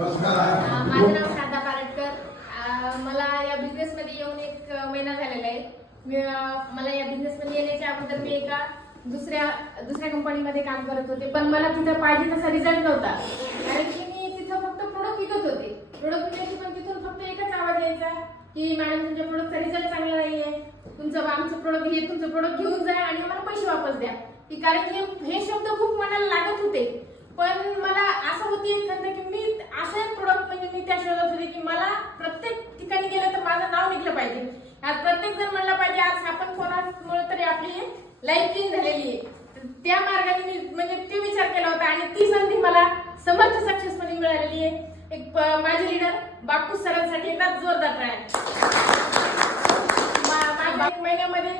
माझं नाव श्रद्धा पारटकर. मला या बिझनेस मध्ये येऊन 1 महिना झालेला आहे. मला या बिझनेस मध्ये येण्याच्या अगोदर मी एका दुसऱ्या कंपनीमध्ये काम करत होते, पण मला तिथं पाहिजे तसा रिझल्ट नव्हता. कारण की मी तिथं फक्त प्रोडक्ट विकत होते. प्रोडक्ट विकायची पण तिथून फक्त एकच आवाज यायचा की मॅडम तुमच्या प्रोडक्टचा रिझल्ट चांगला नाहीये, आमचं प्रोडक्ट घेऊन जा आणि आम्हाला पैसे वापस द्या. कारण की हे शब्द खूप मनाला लागत होते. पण मला असं होती एक खंत की मी असे प्रोडक्ट म्हणजे मी त्या शोधत होते की मला प्रत्येक ठिकाणी गेलं तर माझं नाव निघलं पाहिजे. आज प्रत्येक जण म्हणलं पाहिजे आज आपण कोणामुळे तरी आपली लाईफ चेंज झालेली आहे. त्या मार्गाने मी म्हणजे ते विचार केला होता आणि ती संधी मला समर्थ सक्सेसमध्ये मिळालेली आहे. माझे लीडर बापू सरांसाठी एकदा जोरदार टाळ्या. माझ्या 1 महिन्यामध्ये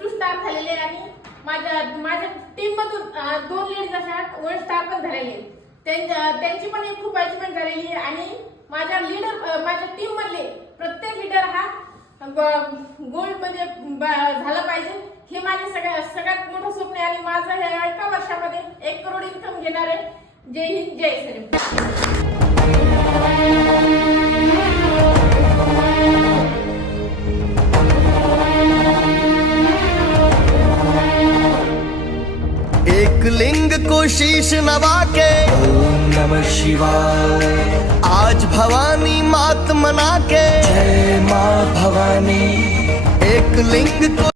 2 स्टार झालेले आणि माझ्या टीम मधून 2 लीड अशा 1 स्टार पण झालेले. त्यांची पण एक खूप अचीवमेंट झालेली आहे आणि माझ्या टीम मधले प्रत्येक लीडर हा गोल्ड मध्ये झाला पाहिजे हे माझे सगळ्यात मोठं स्वप्न आहे. आणि माझं हे 1 वर्षामध्ये 1 करोड इन्कम घेणार आहे. जय हिंद, जय श्री. एक लिंग को शीश नवा के ओम नमः शिवाय। आज भवानी मात मना के जय माँ भवानी। एक लिंग को